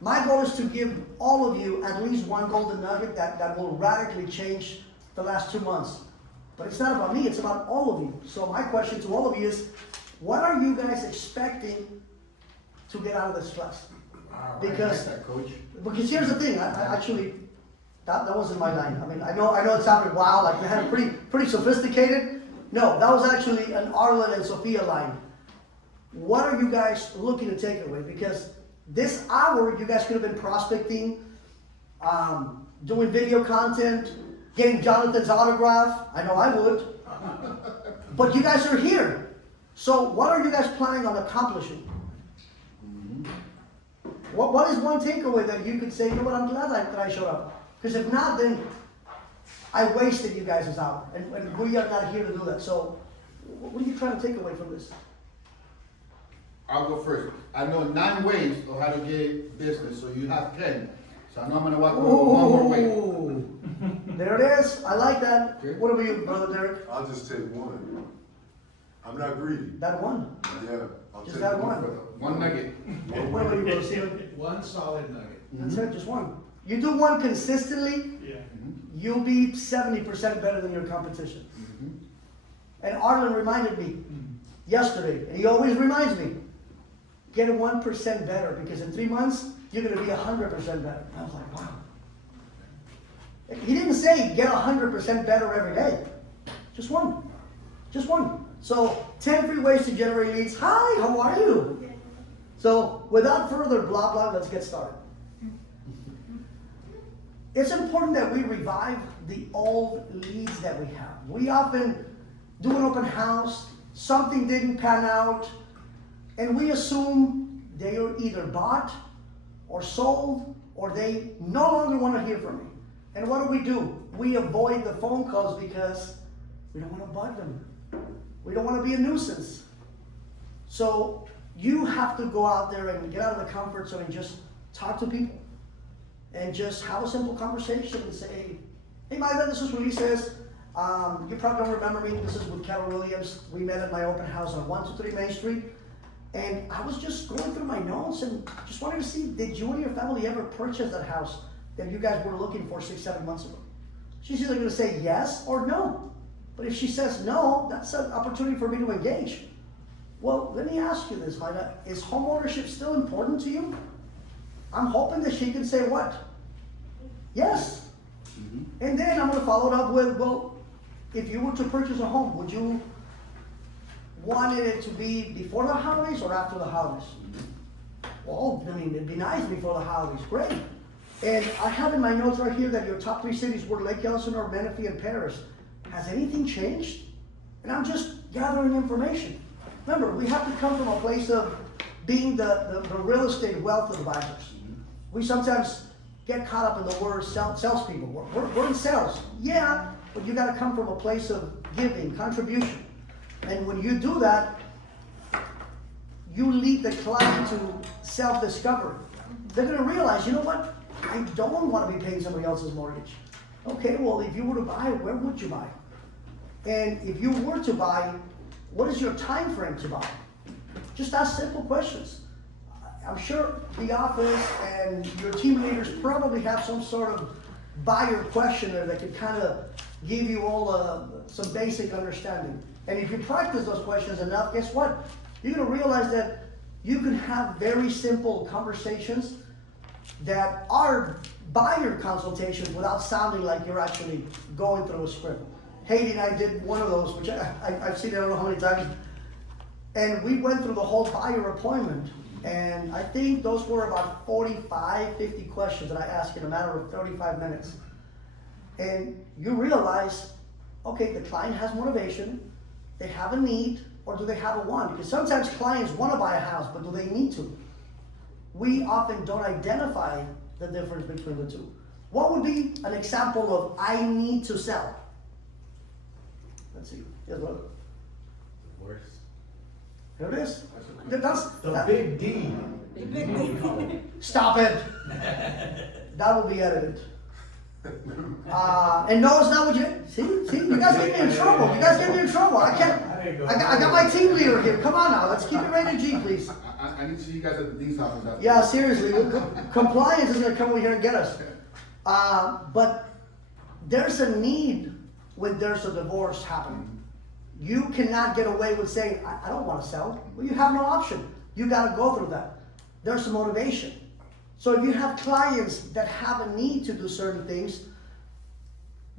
My goal is to give all of you at least one golden nugget that will radically change the last 2 months. But it's not about me, it's about all of you. So my question to all of you is, what are you guys expecting to get out of this class? Because, I like that, Coach. because here's the thing, I actually, that wasn't my line. I mean, I know it sounded wild, like we had it pretty sophisticated. No, that was actually an Arlen and Sophia line. What are you guys looking to take away? Because this hour, you guys could have been prospecting, doing video content, getting Jonathan's autograph. I know I would. But you guys are here. So what are you guys planning on accomplishing? What is one takeaway that you could say, you know what, I'm glad that I showed up? Because if not, then I wasted you guys' hour. And we are not here to do that. So what are you trying to take away from this? I'll go first. I know 9 ways of how to get business, so you have 10. So I know I'm going to walk over one more way. There it is. I like that. Okay. What about you, Brother Derek? I'll just take one. I'm not greedy. That one. Yeah, I'll Just take that one. one. One nugget. What about you, Brother Steven? One solid nugget. That's it, just one. You do one consistently, Yeah. you'll be 70% better than your competition. And Arlen reminded me yesterday, and he always reminds me, get 1% better, because in 3 months, you're going to be 100% better. I was like, wow. He didn't say get 100% better every day. Just one. Just one. So 10 free ways to generate leads. Hi, how are you? So without further blah blah, let's get started. It's important that we revive the old leads that we have. We often do an open house, something didn't pan out, and we assume they are either bought or sold, or they no longer want to hear from me. And what do? We avoid the phone calls because we don't want to bug them. We don't want to be a nuisance. So you have to go out there and get out of the comfort zone and just talk to people. And just have a simple conversation and say, hey, Maida, this is Ulises. You probably don't remember me. This is with Carol Williams. We met at my open house on 123 Main Street. And I was just going through my notes and just wanted to see, did you and your family ever purchase that house that you guys were looking for 6-7 months ago? She's either going to say yes or no. But if she says no, that's an opportunity for me to engage. Well, let me ask you this, Maida. Is homeownership still important to you? I'm hoping that she can say what? Yes. And then I'm going to follow it up with, well, if you were to purchase a home, would you want it to be before the holidays or after the holidays? Well, I mean, it'd be nice before the holidays. Great. And I have in my notes right here that your top 3 cities were Lake Elsinore, Menifee, and Paris. Has anything changed? And I'm just gathering information. Remember, we have to come from a place of being the real estate wealth advisors. We sometimes get caught up in the word salespeople. We're in sales. Yeah, but you got to come from a place of giving, contribution. And when you do that, you lead the client to self-discovery. They're going to realize, you know what? I don't want to be paying somebody else's mortgage. Okay, well, if you were to buy, where would you buy? And if you were to buy, what is your time frame to buy? Just ask simple questions. I'm sure the office and your team leaders probably have some sort of buyer questionnaire that can kind of give you all some basic understanding. And if you practice those questions enough, guess what? You're going to realize that you can have very simple conversations that are buyer consultations without sounding like you're actually going through a script. Haiti and I did one of those, which I've seen it I don't know how many times. And we went through the whole buyer appointment. And I think those were about 45, 50 questions that I asked in a matter of 35 minutes. And you realize, okay, the client has motivation, they have a need, or do they have a want? Because sometimes clients want to buy a house, but do they need to? We often don't identify the difference between the two. What would be an example of I need to sell? Let's see. Yes, brother. Divorce. Here it is. The big D. Stop it. That will be edited. And no, it's not what you. See, you guys get me in trouble. You guys get me in trouble. I can't. I got my team leader here. Come on now. Let's keep it rated G, please. I need to see you guys at the Dean's office after. Yeah, seriously, compliance is gonna come over here and get us. But there's a need when there's a divorce happening. You cannot get away with saying, I don't wanna sell. Well, you have no option. You gotta go through that. There's a motivation. So if you have clients that have a need to do certain things,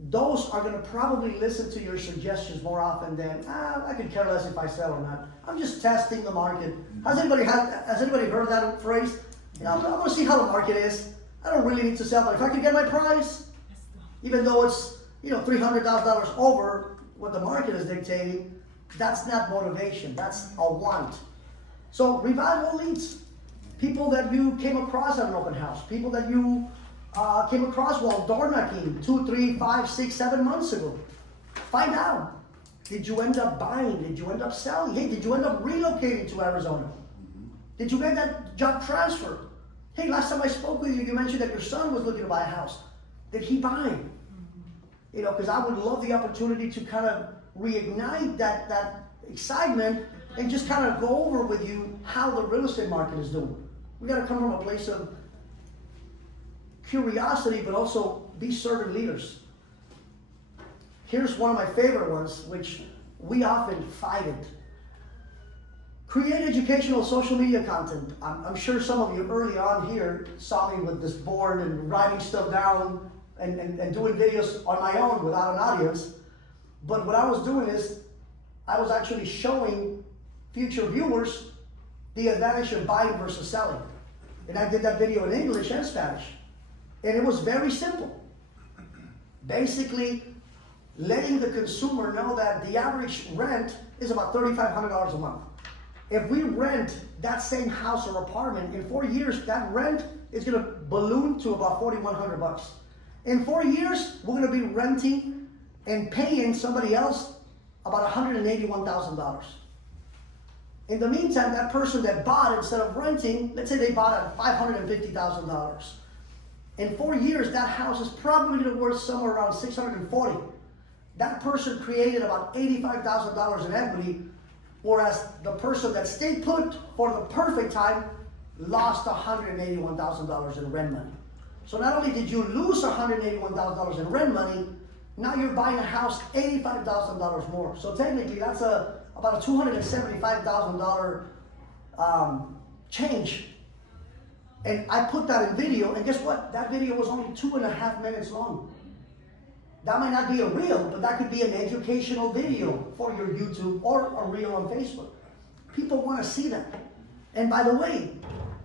those are gonna probably listen to your suggestions more often than, I could care less if I sell or not. I'm just testing the market. Has anybody heard that phrase? You know, I wanna see how the market is. I don't really need to sell, but if I can get my price, even though it's, $300,000 over what the market is dictating, that's not motivation, that's a want. So revive all leads. People that you came across at an open house, people that you came across while door knocking 2, 3, 5, 6, 7 months ago. Find out. Did you end up buying? Did you end up selling? Hey, did you end up relocating to Arizona? Did you get that job transfer? Hey, last time I spoke with you, you mentioned that your son was looking to buy a house. Did he buy? Because I would love the opportunity to kind of reignite that excitement and just kind of go over with you how the real estate market is doing. We got to come from a place of curiosity, but also be servant leaders. Here's one of my favorite ones, which we often fight it. Create educational social media content. I'm sure some of you early on here saw me with this board and writing stuff down and doing videos on my own without an audience. But what I was doing is I was actually showing future viewers the advantage of buying versus selling. And I did that video in English and Spanish. And it was very simple. Basically, letting the consumer know that the average rent is about $3,500 a month. If we rent that same house or apartment, in 4 years, that rent is gonna balloon to about $4,100. In 4 years, we're gonna be renting and paying somebody else about $181,000. In the meantime, that person that bought instead of renting, let's say they bought at $550,000. In 4 years, that house is probably gonna be worth somewhere around $640,000. That person created about $85,000 in equity, whereas the person that stayed put for the perfect time lost $181,000 in rent money. So not only did you lose $181,000 in rent money, now you're buying a house $85,000 more. So technically, that's about a $275,000 change. And I put that in video, and guess what? That video was only 2.5 minutes long. That might not be a reel, but that could be an educational video for your YouTube or a reel on Facebook. People want to see that. And by the way,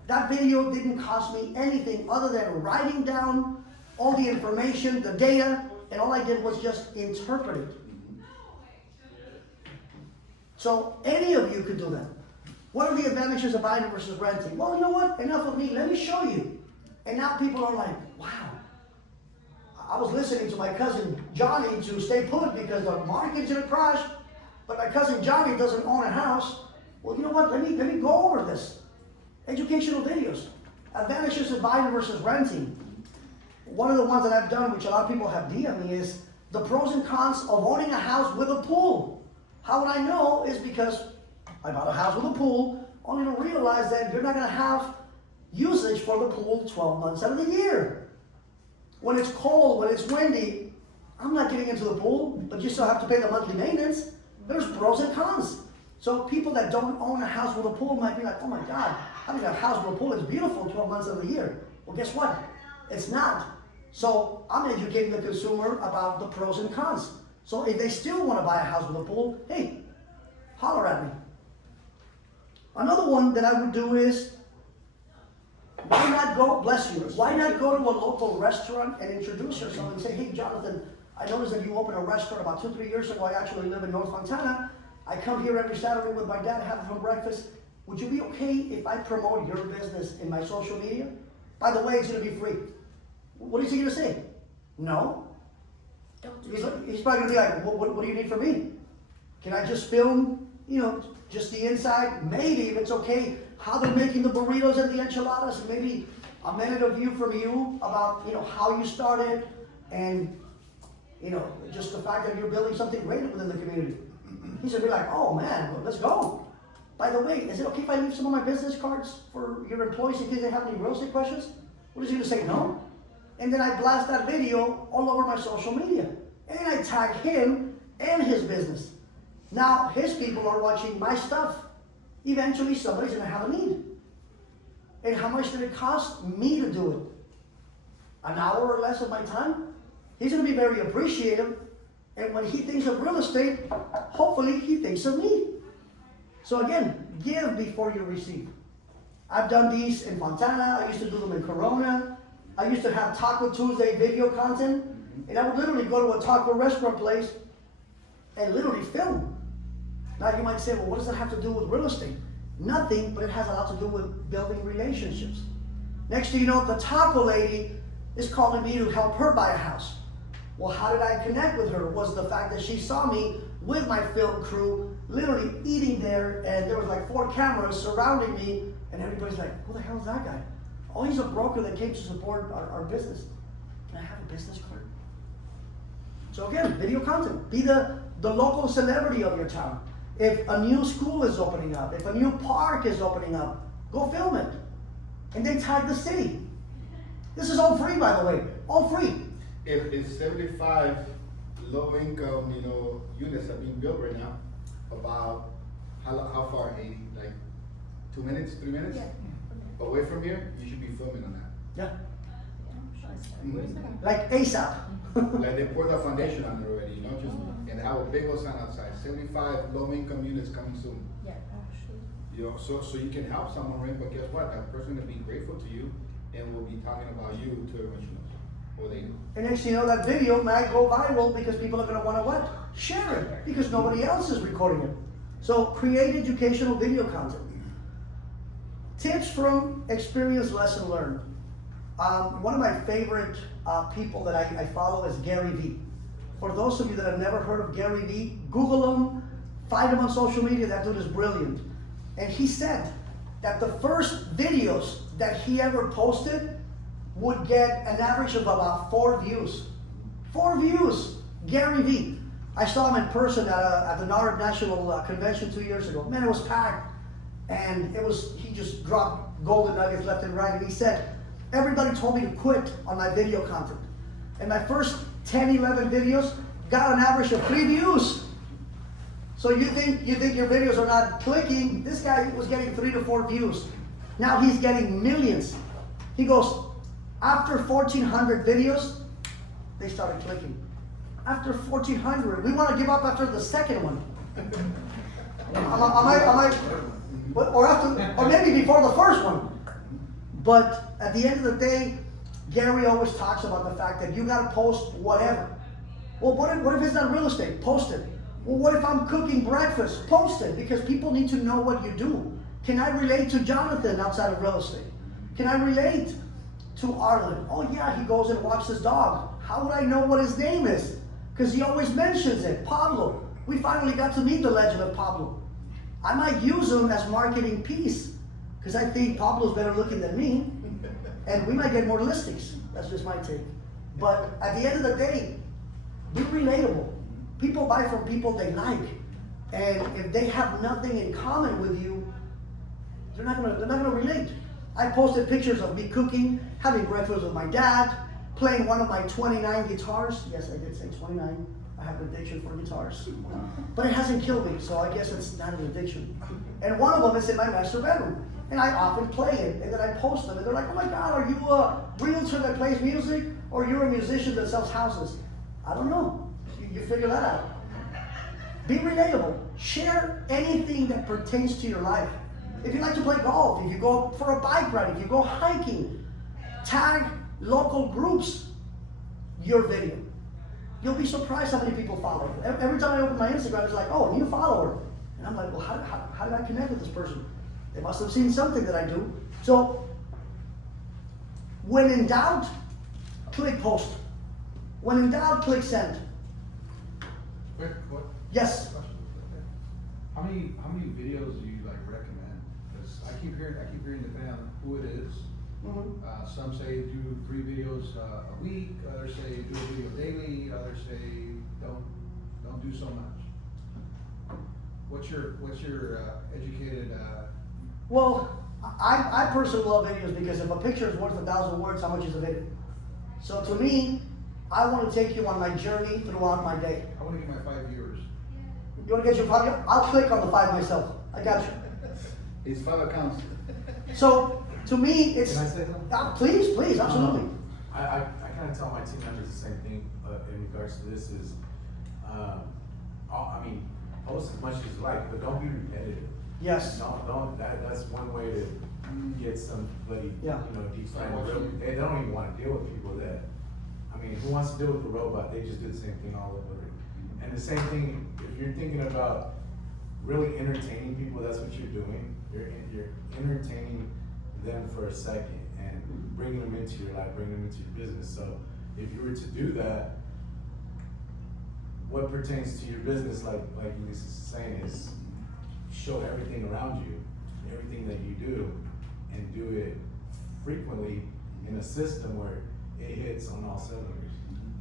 that video didn't cost me anything other than writing down all the information, the data, and all I did was just interpret it. So any of you could do that. What are the advantages of buying versus renting? Well, you know what? Enough of me. Let me show you. And now people are like, wow. I was listening to my cousin Johnny to stay put because the market's gonna crash, but my cousin Johnny doesn't own a house. Well, you know what? Let me go over this. Educational videos. Advantages of buying versus renting. One of the ones that I've done, which a lot of people have DM'd me, is the pros and cons of owning a house with a pool. How would I know? Is because I bought a house with a pool, only to realize that you're not gonna have usage for the pool 12 months out of the year. When it's cold, when it's windy, I'm not getting into the pool, but you still have to pay the monthly maintenance. There's pros and cons. So people that don't own a house with a pool might be like, oh my God, having a house with a pool is beautiful 12 months of the year. Well, guess what? It's not. So I'm educating the consumer about the pros and cons. So if they still want to buy a house with a pool, hey, holler at me. Another one that I would do is, why not go, bless you, why not go to a local restaurant and introduce yourself and say, hey, Jonathan, I noticed that you opened a restaurant about 2-3 years ago. I actually live in North Fontana. I come here every Saturday with my dad, have for breakfast. Would you be okay if I promote your business in my social media? By the way, it's gonna be free. What is he gonna say? No. He's probably gonna be like, well, what do you need from me? Can I just film, just the inside? Maybe, if it's okay, how they're making the burritos and the enchiladas, and maybe a minute of view from you about, how you started, and, just the fact that you're building something great within the community. He's gonna be like, oh man, well, let's go. By the way, is it okay if I leave some of my business cards for your employees in case they have any real estate questions? What is he gonna say, no? And then I blast that video all over my social media. And I tag him and his business. Now his people are watching my stuff. Eventually somebody's gonna have a need. And how much did it cost me to do it? An hour or less of my time? He's gonna be very appreciative. And when he thinks of real estate, hopefully he thinks of me. So again, give before you receive. I've done these in Fontana. I used to do them in Corona. I used to have Taco Tuesday video content. And I would literally go to a taco restaurant place and literally film. Now you might say, well, what does that have to do with real estate? Nothing, but it has a lot to do with building relationships. Next thing you know, the taco lady is calling me to help her buy a house. Well, how did I connect with her? Was the fact that she saw me with my film crew literally eating there, and there was like 4 cameras surrounding me, and everybody's like, who the hell is that guy? Oh, he's a broker that came to support our business. Can I have a business card? So again, video content. Be the local celebrity of your town. If a new school is opening up, if a new park is opening up, go film it. And then tag the city. This is all free, by the way. All free. If it's 75 low income, units are being built right now, about how far, 80, like 2 minutes, 3 minutes? Yeah. Away from here, you should be filming on that. Yeah. Where's that? Like ASAP. Like they poured the foundation on it already, just, and they have a big old sign outside, 75 low income units coming soon. Yeah, actually. So you can help someone, right? But guess what? That person will be grateful to you and will be talking about you to everyone she knows, or they know. And next thing you know, that video might go viral because people are going to want to what? Share it. Because nobody else is recording it. So create educational video content. Tips from experience, lesson learned. One of my favorite people that I follow is Gary Vee. For those of you that have never heard of Gary Vee, Google him, find him on social media. That dude is brilliant. And he said that the first videos that he ever posted would get an average of about 4 views. 4 views. Gary Vee. I saw him in person at the NARD National Convention 2 years ago. Man, it was packed. And he just dropped golden nuggets left and right. And he said, everybody told me to quit on my video content. And my first 10, 11 videos got an average of 3 views. So you think your videos are not clicking. This guy was getting 3 to 4 views. Now he's getting millions. He goes, after 1,400 videos, they started clicking. After 1,400, we want to give up after the second one. Or maybe before the first one. But at the end of the day, Gary always talks about the fact that you gotta post whatever. Well, what if it's not real estate? Post it. Well, what if I'm cooking breakfast? Post it, because people need to know what you do. Can I relate to Jonathan outside of real estate? Can I relate to Arlen? Oh yeah, he goes and walks his dog. How would I know what his name is? Because he always mentions it. Pablo. We finally got to meet the legend of Pablo. I might use him as marketing piece, because I think Pablo's better looking than me, and we might get more listings. That's just my take. But at the end of the day, be relatable. People buy from people they like, and if they have nothing in common with you, they're not gonna relate. I posted pictures of me cooking, having breakfast with my dad, playing one of my 29 guitars. Yes, I did say 29. I have an addiction for guitars. But it hasn't killed me, so I guess it's not an addiction. And one of them is in my master bedroom. And I often play it, and then I post them, and they're like, oh my God, are you a realtor that plays music, or you're a musician that sells houses? I don't know. You figure that out. Be relatable. Share anything that pertains to your life. If you like to play golf, if you go for a bike ride, if you go hiking, tag local groups your video. You'll be surprised how many people follow you. Every time I open my Instagram, it's like, oh, new follower. And I'm like, well, how did I connect with this person? They must have seen something that I do. So, when in doubt, click post. When in doubt, click send. Wait, what? Yes. How many videos do you recommend? Because I keep hearing depending on who it is. Mm-hmm. Some say do 3 videos a week. Others say do a video daily. Others say don't do so much. What's your educated, Well, I personally love videos because if a picture is worth 1,000 words, how much is a video? So to me, I want to take you on my journey throughout my day. I wanna get my 5 viewers. You want to get your 5? I'll click on the 5 myself. I got you. It's 5 accounts. So to me, it's. Can I say something? Please, absolutely. I kind of tell my team members the same thing, in regards to this is, I mean, post as much as you like, but don't be repetitive. Yes. That's one way to get somebody, Yeah. deep Start down. watching. They don't even wanna deal with people that, I mean, who wants to deal with the robot? They just do the same thing all over. And the same thing, if you're thinking about really entertaining people, that's what you're doing. You're entertaining them for a second and bringing them into your life, bringing them into your business. So if you were to do that, what pertains to your business, like Lisa's saying, is show everything around you, everything that you do, and do it frequently in a system where it hits on all cylinders.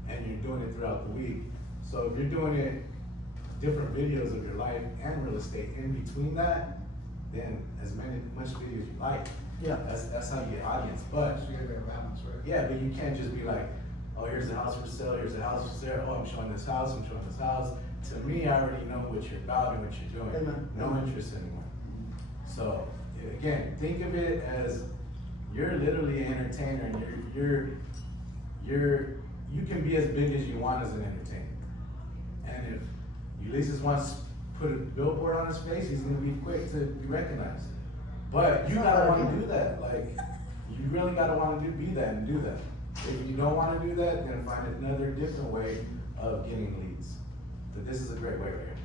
And you're doing it throughout the week. So if you're doing it, different videos of your life and real estate in between that, then much videos you like. Yeah. That's how you get audience. But So you gotta be a balance, right? yeah, but you can't just be like, oh, here's the house for sale, here's the house for sale, oh, I'm showing this house, I'm showing this house. To me, I already know what you're about and what you're doing. Amen. No interest anymore. So, again, think of it as you're literally an entertainer, and you can be as big as you want as an entertainer. And if Ulysses wants to put a billboard on his face, he's gonna be quick to be recognized. But you gotta wanna do that, like, you really gotta wanna be that and do that. If you don't wanna do that, then find another different way of getting leads. But this is a great way right here.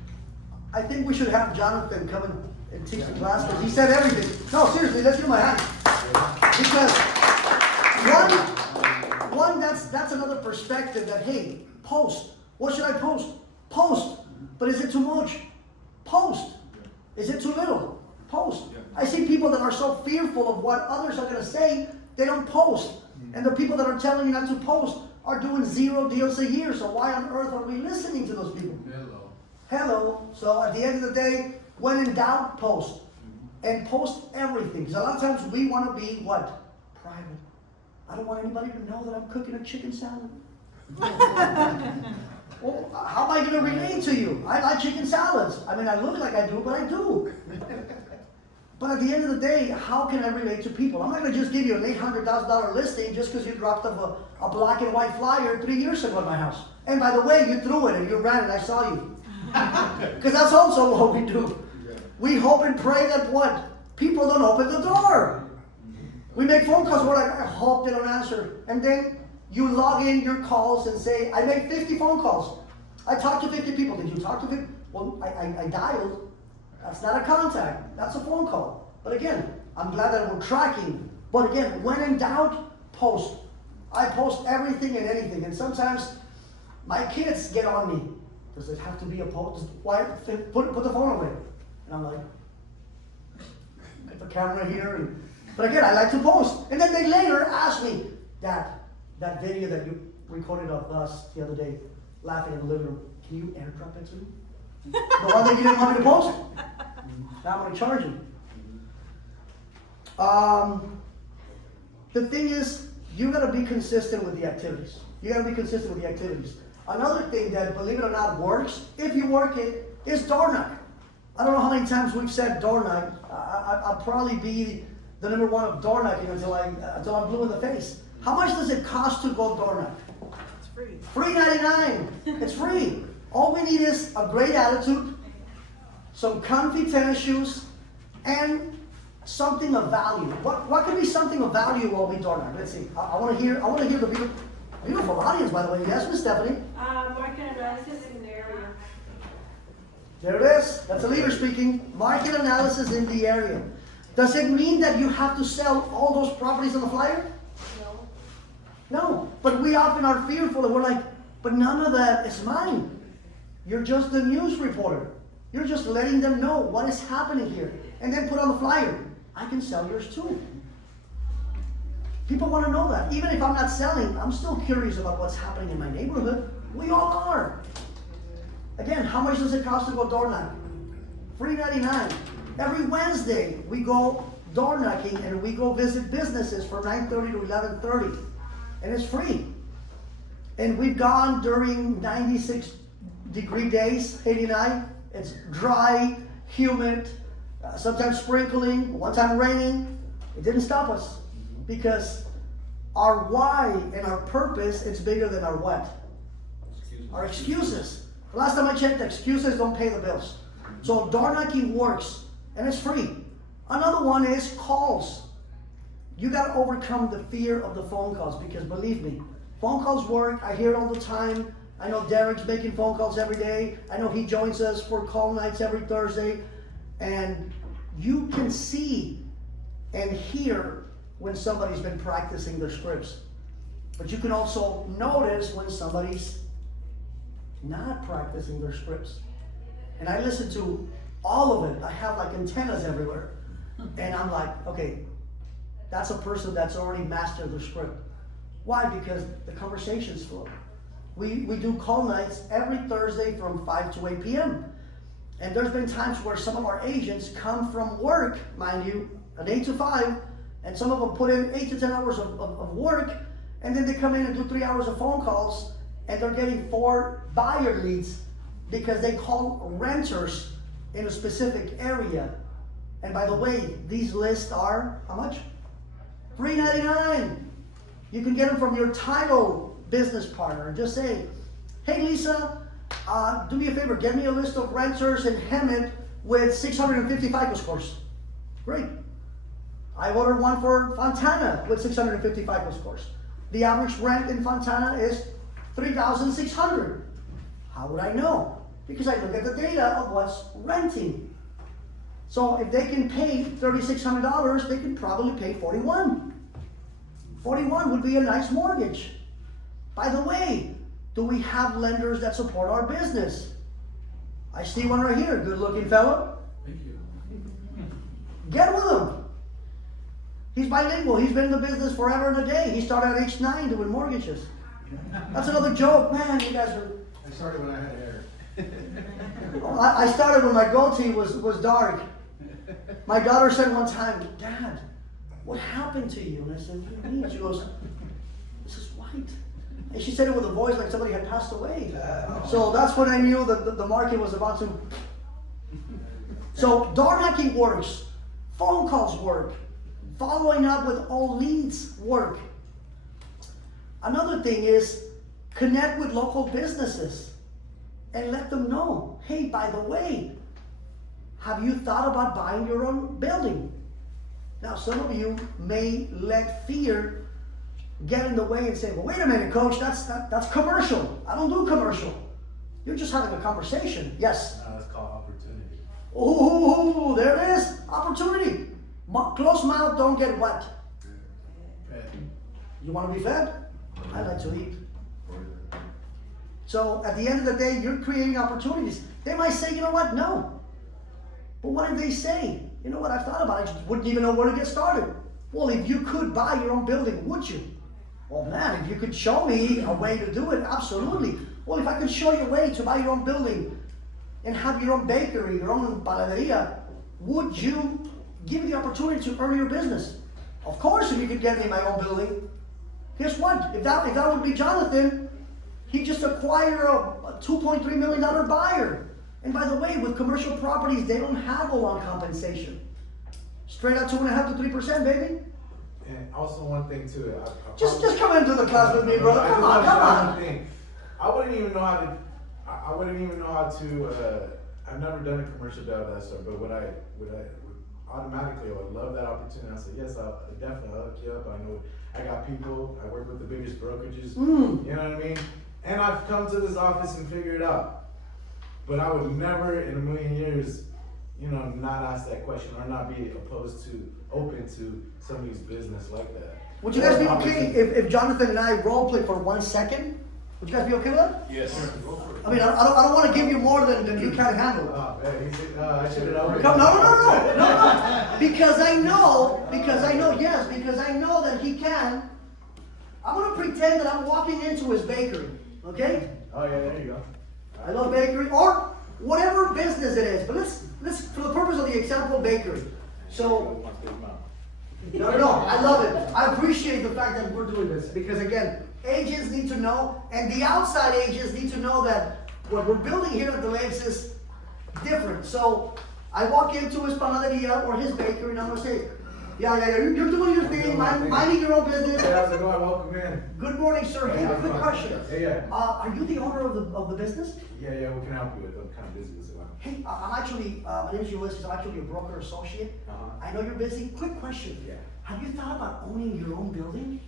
I think we should have Jonathan come and teach the class because he said everything. No, seriously, let's give him a hand. Because one, that's another perspective that, hey, post. What should I post? Post. But is it too much? Post. Is it too little? Post. I see people that are so fearful of what others are going to say, they don't post. And the people that are telling you not to post are doing 0 deals a year. So why on earth are we listening to those people? Hello. So at the end of the day, when in doubt, post. And post everything. Because a lot of times we want to be what? Private. I don't want anybody to know that I'm cooking a chicken salad. Well, how am I going to relate to you? I like chicken salads. I mean, I look like I do, but I do. But at the end of the day, how can I relate to people? I'm not going to just give you an $800,000 listing just because you dropped off a black and white flyer 3 years ago at my house. And by the way, you threw it and you ran and I saw you. Because that's also what we do. We hope and pray that what? People don't open the door. We make phone calls, we're like, I hope they don't answer. And then you log in your calls and say, I made 50 phone calls. I talked to 50 people. Did you talk to 50? Well, I dialed. That's not a contact. That's a phone call. But again, I'm glad that we're tracking. But again, when in doubt, post. I post everything and anything. And sometimes my kids get on me. Does it have to be a post? Why? Put the phone away. And I'm like, put the camera here. But again, I like to post. And then they later ask me, Dad, that video that you recorded of us the other day, laughing in the living room, can you airdrop it to me? The one that you didn't want me to post? Now I'm going to charge you. The thing is, you got to be consistent with the activities. You got to be consistent with the activities. Another thing that, believe it or not, works, if you work it, is door knock. I don't know how many times we've said door knock. I'll probably be the number one of door knocking until I'm blue in the face. How much does it cost to go door knock? It's free. Free 99. It's free. All we need is a great attitude, some comfy tennis shoes, and something of value. What could be something of value while we door knock? Let's see. I want to hear the beautiful audience, by the way. Yes, Miss Stephanie. Market analysis in the area. There it is. That's a leader speaking. Market analysis in the area. Does it mean that you have to sell all those properties on the flyer? No. No. But we often are fearful and we're like, but none of that is mine. You're just the news reporter. You're just letting them know what is happening here. And then put on the flyer, I can sell yours too. People want to know that. Even if I'm not selling, I'm still curious about what's happening in my neighborhood. We all are. Again, how much does it cost to go door knocking? $3.99. Every Wednesday, we go door knocking and we go visit businesses from 9:30 to 11:30. And it's free. And we've gone during 96-degree days, 89. It's dry, humid, sometimes sprinkling, one time raining. It didn't stop us because our why and our purpose is bigger than our what. Our excuses. The last time I checked, excuses don't pay the bills. So door knocking works and it's free. Another one is calls. You got to overcome the fear of the phone calls because believe me, phone calls work. I hear it all the time. I know Derek's making phone calls every day. I know he joins us for call nights every Thursday. And you can see and hear when somebody's been practicing their scripts. But you can also notice when somebody's not practicing their scripts. And I listen to all of it. I have like antennas everywhere. And I'm like, okay, that's a person that's already mastered their script. Why? Because the conversations flow. We do call nights every Thursday from 5 to 8 p.m. And there's been times where some of our agents come from work, mind you, at 8 to 5, and some of them put in 8 to 10 hours of work, and then they come in and do 3 hours of phone calls, and they're getting 4 buyer leads because they call renters in a specific area. And by the way, these lists are, how much? $3.99. You can get them from your title business partner. Just say, hey Lisa, do me a favor, get me a list of renters in Hemet with 650 FICO scores. Great. I ordered one for Fontana with 650 FICO scores. The average rent in Fontana is $3,600. How would I know? Because I look at the data of what's renting. So if they can pay $3,600, they can probably pay $41. $41 would be a nice mortgage. By the way, do we have lenders that support our business? I see one right here, good looking fellow. Thank you. Get with him. He's bilingual, he's been in the business forever and a day. He started at age 9 doing mortgages. That's another joke, man, you guys are... I started when I had hair. I started when my goatee was dark. My daughter said one time, Dad, what happened to you? And I said, what do you mean? She goes, this is white. And she said it with a voice like somebody had passed away. So that's when I knew that the market was about to. So door knocking works. Phone calls work. Following up with all leads work. Another thing is connect with local businesses and let them know, hey, by the way, have you thought about buying your own building? Now, some of you may let fear get in the way and say, well, wait a minute, coach, that's commercial. I don't do commercial. You're just having a conversation. Yes. No, that's called opportunity. Oh, there it is. Opportunity. Closed mouth don't get wet. You want to be fed? I like to eat. So at the end of the day, you're creating opportunities. They might say, you know what? No. But what if they say, you know what, I've thought about it, I just wouldn't even know where to get started. Well, if you could buy your own building, would you? Well, man, if you could show me a way to do it, absolutely. Well, if I could show you a way to buy your own building and have your own bakery, your own panaderia, would you give me the opportunity to earn your business? Of course, if you could get me my own building. Guess what? If that would be Jonathan, he just acquired a $2.3 million buyer. And by the way, with commercial properties, they don't have a long compensation. Straight out 2.5 to 3%, baby. And also one thing too. Just come into the class with me, brother. Come on. Thing. I wouldn't even know how to. I wouldn't even know how to. I've never done a commercial job of that sort. But would I automatically? I would love that opportunity. I said yes. I'll definitely hook you up. I know I got people. I work with the biggest brokerages. You know what I mean? And I've come to this office and figured it out. But I would never in a million years, not ask that question or not be open to somebody's business like that. Would you guys be okay if Jonathan and I role play for 1 second? Would you guys be okay with that? Yes. I mean, I don't want to give you more than you can handle. Oh man, I should have already. No. Because I know that he can. I'm gonna pretend that I'm walking into his bakery. Okay? Oh yeah, there you go. I love bakery. Or whatever business it is, but let's for the purpose of the example, bakery. So, no, I love it. I appreciate the fact that we're doing this because again, agents need to know, and the outside agents need to know that what we're building here at the Lakes is different. So, I walk into his panaderia or his bakery and I'm gonna say, yeah, you're doing your thing, minding your own business. Hey, how's it going? Welcome in. Good morning, sir. Hey, quick question. Hey, yeah. Are you the owner of the business? Yeah, what can I help you with? I'm kind of busy this one. Hey, I'm actually, my name is Ulysses. I'm actually a broker associate. I know you're busy. Quick question. Yeah. Have you thought about owning your own building?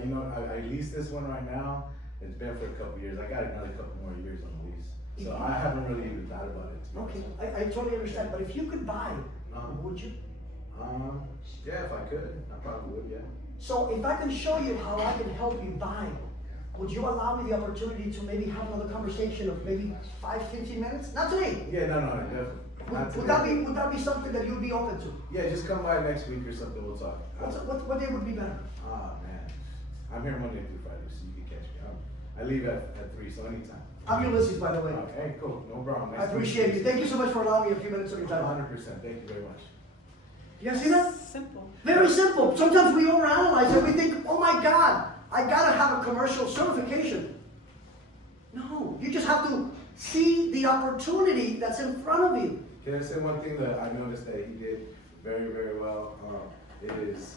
You know, I lease this one right now. It's been for a couple years. I got another couple more years on the lease. So I haven't really even thought about it. Okay, I totally understand. But if you could buy, would you? Yeah, if I could, I probably would, yeah. So if I can show you how I can help you buy, would you allow me the opportunity to maybe have another conversation of maybe 5-15 minutes? Not today. Yeah, no, definitely. Not Would today. that be something that you'd be open to? Yeah, just come by next week or something, we'll talk. What day would be better? Man. I'm here Monday through Friday, so you can catch me. I leave at 3, so anytime. I'm Ulysses, by the way. Okay, cool, no problem. I appreciate you. Thank you so much for allowing me a few minutes of your time. 100%, thank you very much. You guys see that? Simple. Very simple. Sometimes we overanalyze it. We think, oh my God, I gotta have a commercial certification. No, you just have to see the opportunity that's in front of you. Can I say one thing that I noticed that he did very, very well? It is,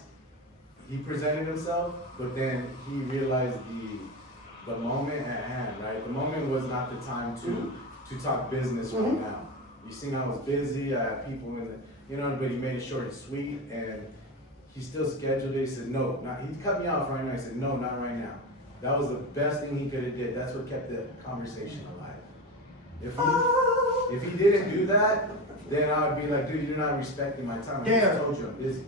he presented himself, but then he realized the moment at hand, right? The moment was not the time to talk business right now. You seen I was busy, I had people in the, but he made it short and sweet, and he still scheduled it. He said, no, he cut me off right now. He said, no, not right now. That was the best thing he could have did. That's what kept the conversation alive. If he didn't do that, then I would be like, dude, you're not respecting my time. I just told you I'm busy.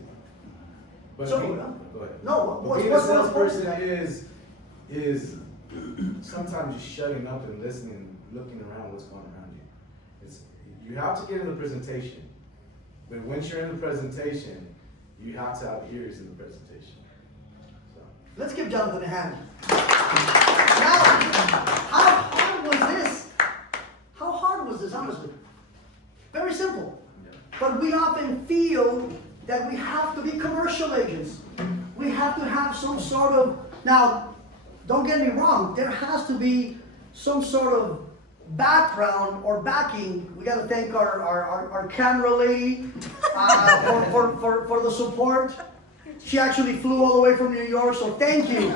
But So, go ahead. No, But being a salesperson is sometimes just shutting up and listening and looking around what's going around you. You have to get in the presentation. But once you're in the presentation, you have to have ears in the presentation. So. Let's give Jonathan a hand. Now, how hard was this? How hard was this, honestly? Very simple. Yeah. But we often feel that we have to be commercial agents. We have to have some sort of, now, don't get me wrong, there has to be some sort of background or backing. We got to thank our camera lady for the support. She actually flew all the way from New York, so thank you.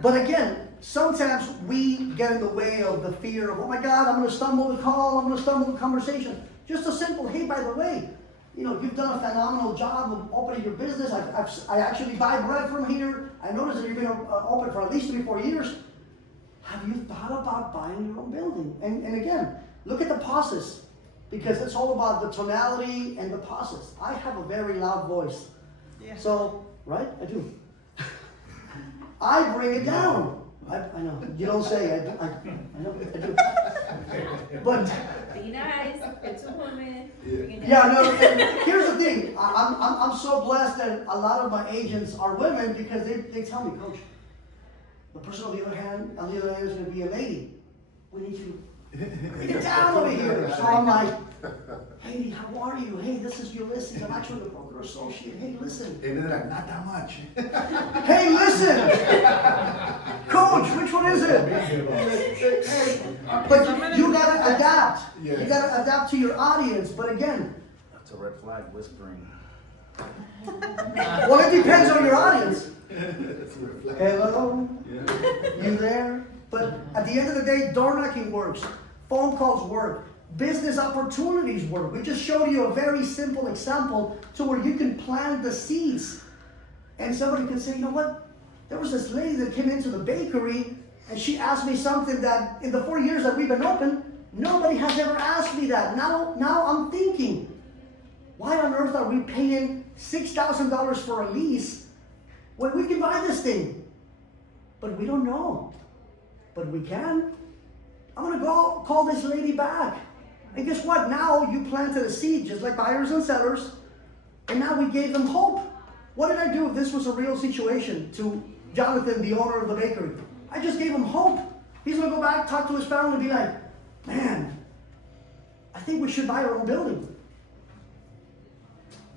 But again, sometimes we get in the way of the fear of, oh my God, I'm going to stumble the call, I'm going to stumble the conversation. Just a simple, hey, by the way, you've done a phenomenal job of opening your business. I actually buy bread from here. I noticed that you've been open for at least 3-4 years. Have you thought about buying your own building? And again, look at the pauses, because it's all about the tonality and the pauses. I have a very loud voice. Yeah. So, right? I do. I bring it down. I know. You don't say. I know. I do. But Be nice, it's a woman. yeah, no. Here's the thing. I'm so blessed that a lot of my agents are women because they tell me, Coach, the person on the other hand is going to be a lady. We need to bring it down over here. So I'm like, hey, how are you? Hey, this is Ulysses. I'm actually the broker associate. Hey, listen. And they're like, not that much. Hey, listen. Coach, which one is it? But you gotta adapt. Yeah. You gotta adapt to your audience. But again, That's a red flag whispering. well, it depends on your audience. Hello? Yeah. You there? But at the end of the day, door knocking works. Phone calls work. Business opportunities work. We just showed you a very simple example to where you can plant the seeds. And somebody can say, you know what? There was this lady that came into the bakery and she asked me something that in the 4 years that we've been open, nobody has ever asked me that. Now I'm thinking, why on earth are we paying $6,000 for a lease when we can buy this thing? But we don't know. But we can. I'm gonna go call this lady back. And guess what? Now you planted a seed, just like buyers and sellers, and now we gave them hope. What did I do if this was a real situation to Jonathan, the owner of the bakery? I just gave him hope. He's gonna go back, talk to his family, and be like, man, I think we should buy our own building.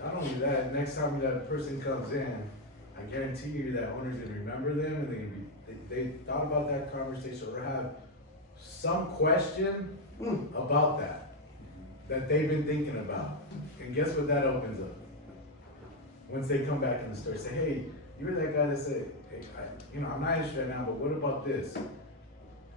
Not only that, next time that person comes in, I guarantee you that owner's gonna remember them and they thought about that conversation or have some question about that they've been thinking about. And guess what that opens up? Once they come back in the store, say, hey, you were that guy that said, hey, I'm not interested right now, but what about this?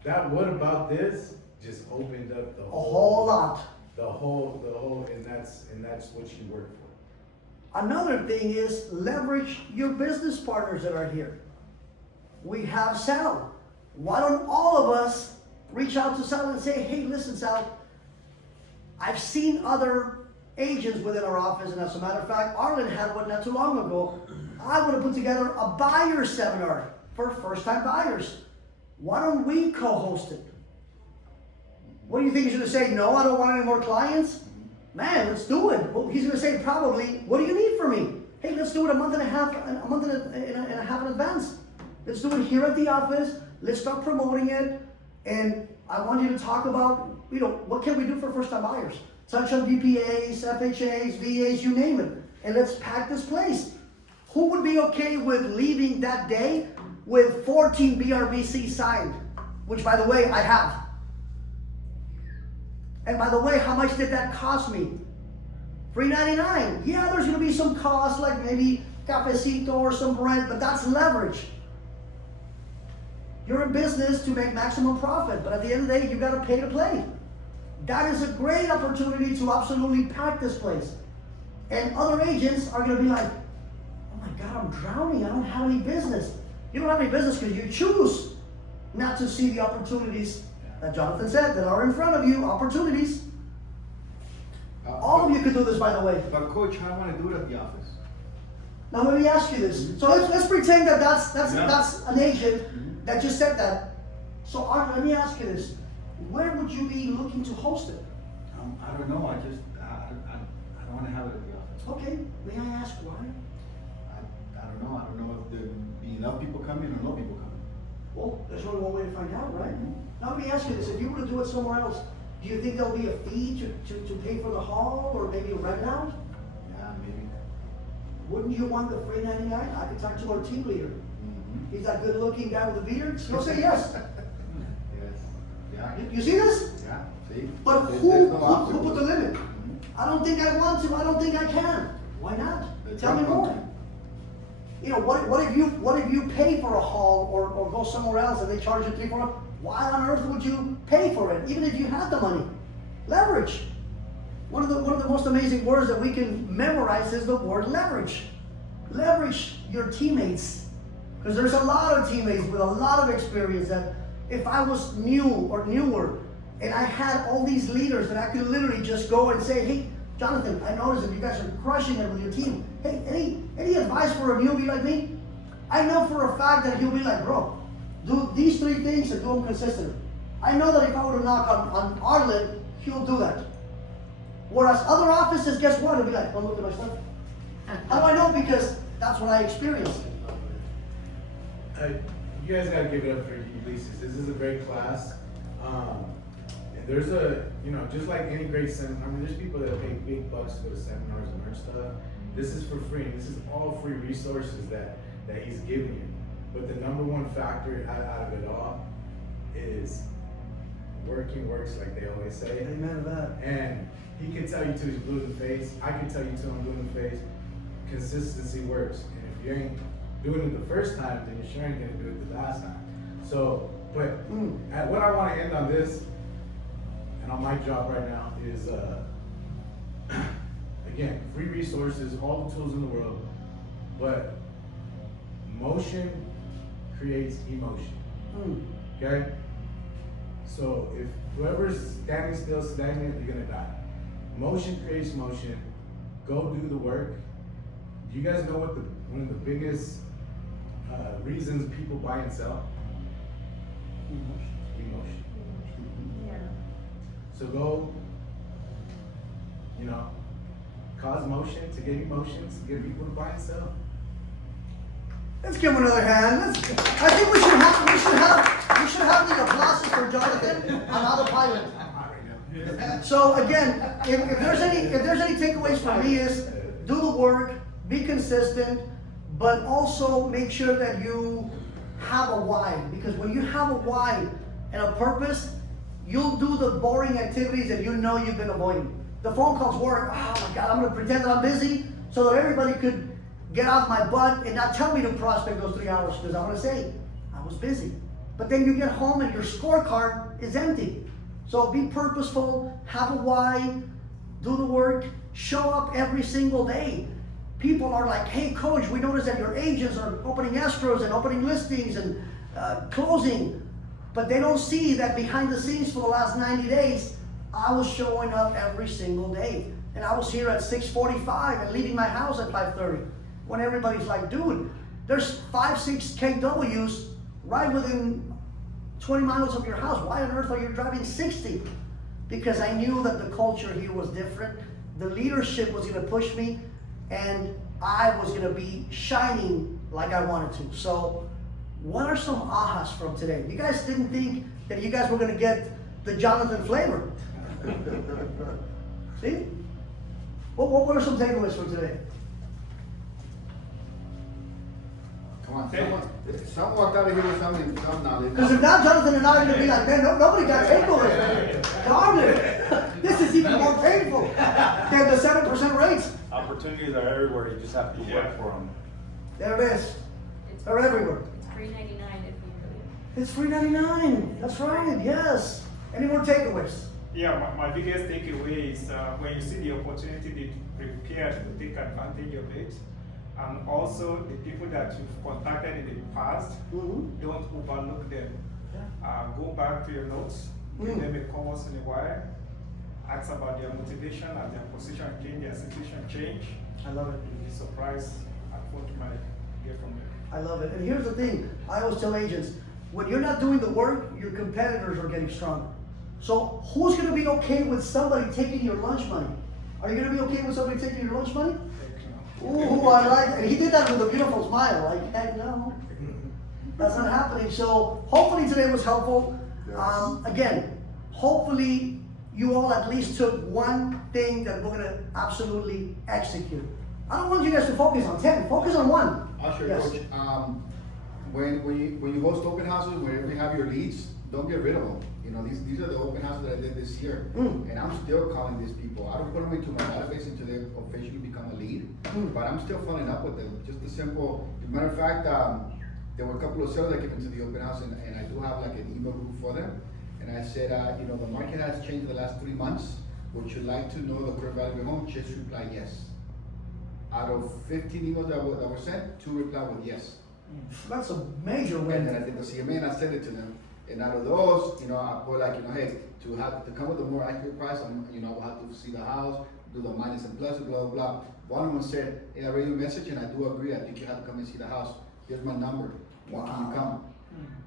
That what about this just opened up the A whole lot. the whole, and that's what you work for. Another thing is leverage your business partners that are here. We have Sal. Why don't all of us reach out to Sal and say, hey, listen, Sal, I've seen other agents within our office, and as a matter of fact, Arlen had one not too long ago. I want to put together a buyer seminar for first-time buyers. Why don't we co-host it? What do you think he's going to say? No, I don't want any more clients? Man, let's do it. Well, he's going to say probably, what do you need from me? Hey, let's do it a month and a half in advance. Let's do it here at the office. Let's start promoting it. And I want you to talk about, what can we do for first-time buyers? Touch on BPAs, FHAs, VAs, you name it. And let's pack this place. Who would be okay with leaving that day with 14 BRBC signed? Which, by the way, I have. And by the way, how much did that cost me? $3.99. Yeah, there's going to be some costs, like maybe cafecito or some bread, but that's leverage. You're in business to make maximum profit, but at the end of the day, you got to pay to play. That is a great opportunity to absolutely pack this place. And other agents are going to be like, oh my God, I'm drowning. I don't have any business. You don't have any business because you choose not to see the opportunities that Jonathan said that are in front of you, opportunities. All of you could do this, by the way. But coach, I want to do it at the office. Now let me ask you this. So let's pretend that that's an agent that just said that. So Art, let me ask you this. Where would you be looking to host it? I don't know. I don't want to have it at the office. Okay, may I ask why? I don't know. I don't know if there be enough people coming or no people coming. Well, there's only one way to find out, right? Now let me ask you this. If you were to do it somewhere else, do you think there'll be a fee to pay for the hall or maybe rent it out? Yeah, maybe. Wouldn't you want the free 99? I could talk to our team leader. He's that good looking guy with the beard. He'll say yes. Yes. Yeah. You see this? Yeah. See. But There's who no put obstacles. the limit? I don't think I want to. I don't think I can. Why not? Tell me more. What if you pay for a hall or go somewhere else and they charge you $300, $400? Why on earth would you pay for it, even if you had the money? Leverage. One of the most amazing words that we can memorize is the word leverage. Leverage your teammates, because there's a lot of teammates with a lot of experience that if I was new or newer and I had all these leaders that I could literally just go and say, hey, Jonathan, I noticed that you guys are crushing it with your team. Hey, any advice for a newbie like me? I know for a fact that he'll be like, bro, do these 3 things and do them consistently. I know that if I were to knock on Arlen, he'll do that. Whereas other offices, guess what? He'll be like, don't look at my stuff. How do I know? Because that's what I experienced. You guys gotta give it up for Ulysses. This is a great class. And there's just like any great seminar, there's people that pay big bucks to go to seminars and learn stuff. This is for free, and this is all free resources that he's giving you. But the number one factor out of it all is working works, like they always say. Amen to that. And he can tell you till he's blue in the face. I can tell you till I'm blue in the face. Consistency works. And if you ain't doing it the first time, then you sure ain't gonna do it the last time. So, but what I want to end on this, and on my job right now, is again, free resources, all the tools in the world, but motion creates emotion. Okay? So if whoever's standing still, stagnant, you're gonna die. Motion creates motion. Go do the work. Do you guys know what one of the biggest reasons people buy and sell? Emotion. Yeah. So go, cause motion to get emotions, to get people to buy and sell. Let's give him another hand. I think we should have We should have the applauses for Jonathan on autopilot. So again, if there's any takeaways for me is do the work, be consistent, but also make sure that you have a why. Because when you have a why and a purpose, you'll do the boring activities that you know you've been avoiding. The phone calls work. Oh my God, I'm gonna pretend that I'm busy so that everybody could get off my butt and not tell me to prospect those 3 hours because I'm gonna say I was busy. But then you get home and your scorecard is empty. So be purposeful, have a why, do the work, show up every single day. People are like, hey coach, we noticed that your agents are opening escrows and opening listings and closing. But they don't see that behind the scenes for the last 90 days, I was showing up every single day. And I was here at 6:45 and leaving my house at 5:30. When everybody's like, dude, there's 5-6 KWs right within 20 miles of your house. Why on earth are you driving 60? Because I knew that the culture here was different. The leadership was gonna push me and I was gonna be shining like I wanted to. So what are some ahas from today? You guys didn't think that you guys were gonna get the Jonathan flavor. See? What are some takeaways from today? Come on, someone walked out of here with some knowledge. Because if not, Jonathan and I are going to be like, man, nobody got takeaways. Darn it. This is even more painful than the 7% rates. Opportunities are everywhere, you just have to work for them. There it is. They're everywhere. It's $3.99 if you It's $3.99. That's right, yes. Any more takeaways? Yeah, my biggest takeaway is when you see the opportunity, be prepared to take advantage of it. And also the people that you've contacted in the past, Mm-hmm. don't overlook them. Go back to your notes, give them a call once in a while, ask about their motivation as their position change, their situation change. I love it. You'll be surprised at what you might get from them. I love it. And here's the thing. I always tell agents, when you're not doing the work, your competitors are getting stronger. So who's going to be okay with somebody taking your lunch money? Are you going to be okay with somebody taking your lunch money? Ooh, I like it. And he did that with a beautiful smile. Like, heck no. That's not happening. So hopefully today was helpful. Again, hopefully you all at least took one thing that we're going to absolutely execute. I don't want you guys to focus on 10. Focus on one. I'll show you, Yes. Coach. When you host open houses, whenever you have your leads, don't get rid of them. You know, these are the open houses that I did this year. And I'm still calling these people. I don't put them into my database until they officially become a lead. But I'm still following up with them. Just a simple, as a matter of fact, there were a couple of sellers that came into the open house and I do have like an email group for them. And I said, you know, the market has changed in the last 3 months. Would you like to know the current value of your home? Just reply yes. Out of 15 emails that were sent, 2 replied with yes. That's a major And then I win. did the CMA and I sent it to them. And out of those, you know, I put like, you know, hey, to come with a more accurate price, you know, I'll have to see the house, do the minus and plus, blah, blah, blah. One of them said, hey, I read your message and I do agree. I think you have to come and see the house. Here's my number. When can you come?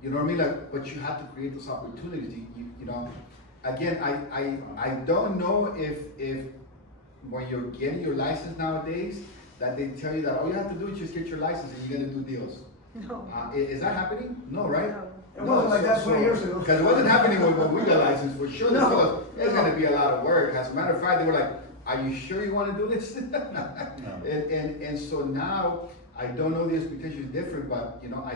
You know what I mean? Like, but you have to create those opportunities. You know, again, I don't know if when you're getting your license nowadays, that they tell you that all you have to do is just get your license and you're gonna do deals. No. Is that happening? No, right? No. It wasn't like that 20 years ago. Because it wasn't happening when we got licensed, for sure. No. No. It's gonna be a lot of work. As a matter of fact, they were like, are you sure you wanna do this? And so now, I don't know the expectation is different, but you know, I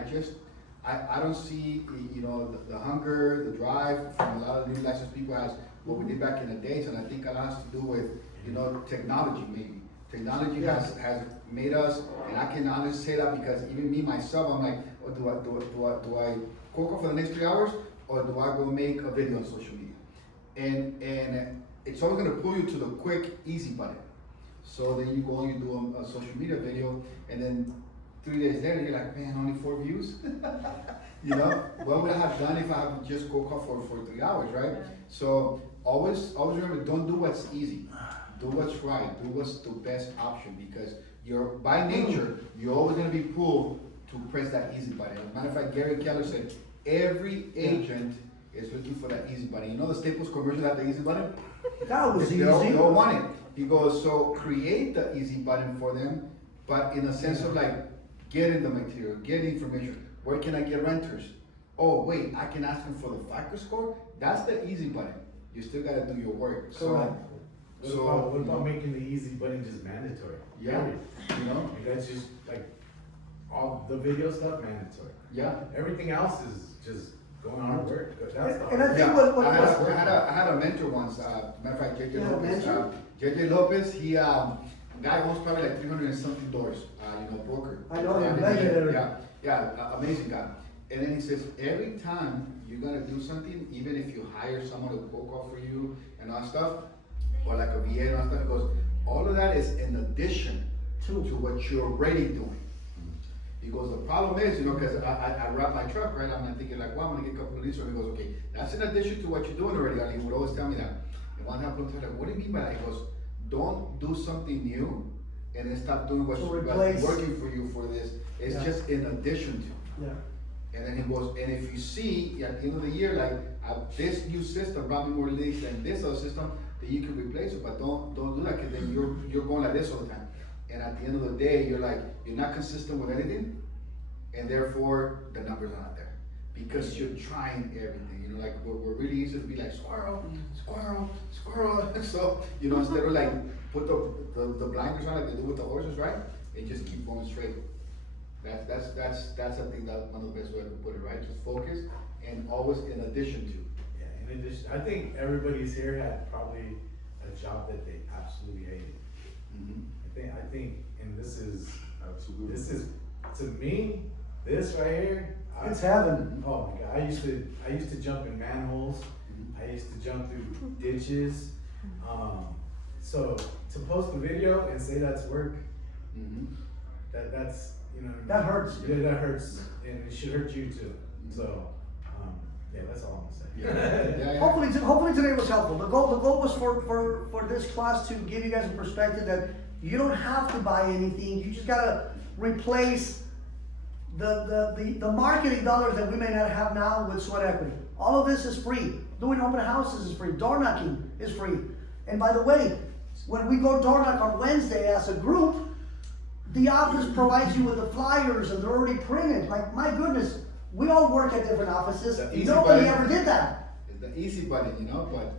don't see, you know, the hunger, the drive from a lot of new licensed people as what we did back in the days, and I think a lot has to do with, you know, technology maybe. Technology has made us, and I can honestly say that because even me myself, I'm like, oh, do I cook up for the next 3 hours, or do I go make a video on social media? And it's always gonna pull you to the quick, easy button. So then you go and you do a social media video, and then 3 days later, you're like, man, only 4 views? You know, what would I have done if I had just cooked up for 3 hours, right? So always remember, don't do what's easy. Do what's right, do what's the best option, because by nature, you're always gonna be pulled to press that easy button. As a matter of fact, Gary Keller said, every agent is looking for that easy button. You know the Staples commercial had the easy button? That was easy. They all want it. He goes, so create the easy button for them, but in a sense of like, getting the material, getting information. Where can I get renters? oh wait, I can ask him for the FICO score, that's the easy button. You still gotta do your work. Correct. What about making the easy button just mandatory? Yeah, you know, Like, that's just like, all the video stuff mandatory. yeah. Everything else is just going on to work. That's the And I hard think part. what I had a mentor once, matter of fact, JJ You had a Lopez. mentor? JJ Lopez, he, guy owns probably like 300 and something doors, broker. I know him, Yeah, legendary. amazing guy. And then he says, every time you're gonna do something, even if you hire someone to cold call for you and all that stuff, or like a VA and all that stuff, he goes, all of that is in addition to what you're already doing. He goes, the problem is, cause I wrap my truck, right? I'm thinking like, well, I'm gonna get a couple of leads. So he goes, okay, that's in addition to what you're doing already. And he would always tell me that. And one time I told him, like, what do you mean by that? He goes, don't do something new and then stop doing what's To replace. working for you for this. It's Yeah. just in addition to. Yeah. And then he goes, and if you see at the end of the year, like, this new system brought me more leads than this other system, then you can replace it, but don't do that, cause then you're going like this all the time. And at the end of the day, you're not consistent with anything, and therefore, the numbers are not there. Because you're trying everything, like, we're really easy to be like, squirrel, squirrel, squirrel. So, instead of like, put the blinders on like they do with the horses, right? And just keep going straight. That's I think that's one of the best way to put it, right? Just focus and always in addition to. Yeah, in addition, I think everybody's here had probably a job that they absolutely hated. I think, and this is, to me, this right here. It's heaven. Oh my God, I used to jump in manholes. I used to jump through ditches. So to post a video and say that's work, that's, That hurts. Yeah, that hurts, and it should hurt you too. So, yeah, that's all I'm gonna say. Yeah. Hopefully today was helpful. The goal was for this class to give you guys a perspective that you don't have to buy anything. You just gotta replace the marketing dollars that we may not have now with sweat equity. All of this is free. Doing open houses is free. Door knocking is free. And by the way, when we go door knock on Wednesday as a group, the office provides you with the flyers and they're already printed. Like, my goodness, we all work at different offices. The easy Nobody button. ever did that. It's the easy button, but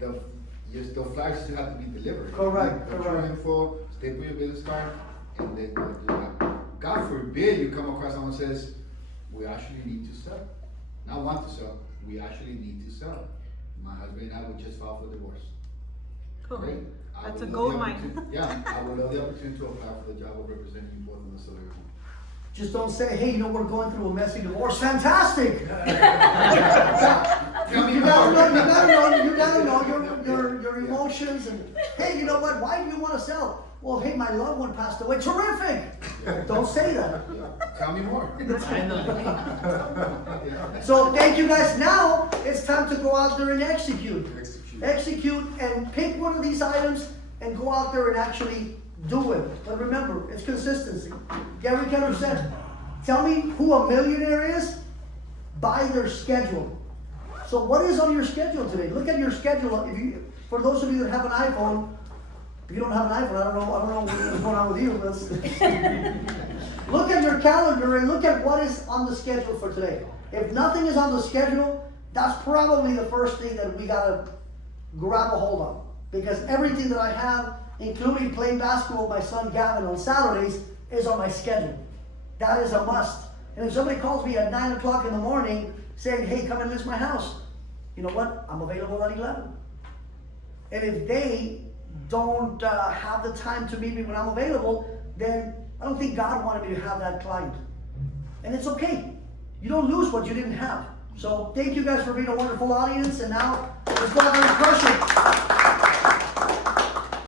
the flags still have to be delivered. Correct, Put your correct. info, staple your business card, and then go do that. God forbid you come across someone who says, we actually need to sell. Not want to sell, we actually need to sell. My husband and I would just file for divorce. Cool. Great. I That's would a love gold the mine. opportunity- Yeah, I would love the opportunity to apply for the job of representing you both in the salary. Just don't say, hey, we're going through a messy divorce. Fantastic! You gotta know your emotions and, hey, you know what? Why do you want to sell? Well, hey, my loved one passed away. Terrific! Don't say that. Tell me more. So thank you guys. Now it's time to go out there and execute. Execute. And pick one of these items and go out there and actually do it. But remember, it's consistency. Gary Keller said, tell me who a millionaire is by their schedule. So what is on your schedule today? Look at your schedule. For those of you that have an iPhone, if you don't have an iPhone, I don't know what's going on with you. Look at your calendar and look at what is on the schedule for today. If nothing is on the schedule, that's probably the first thing that we gotta grab a hold of. Because everything that I have, including playing basketball with my son Gavin on Saturdays, is on my schedule. That is a must. And if somebody calls me at 9 o'clock in the morning saying, hey, come and list my house, you know what? I'm available at 11. And if they don't have the time to meet me when I'm available, then I don't think God wanted me to have that client. And it's okay. You don't lose what you didn't have. So thank you guys for being a wonderful audience. And now let's go out and crush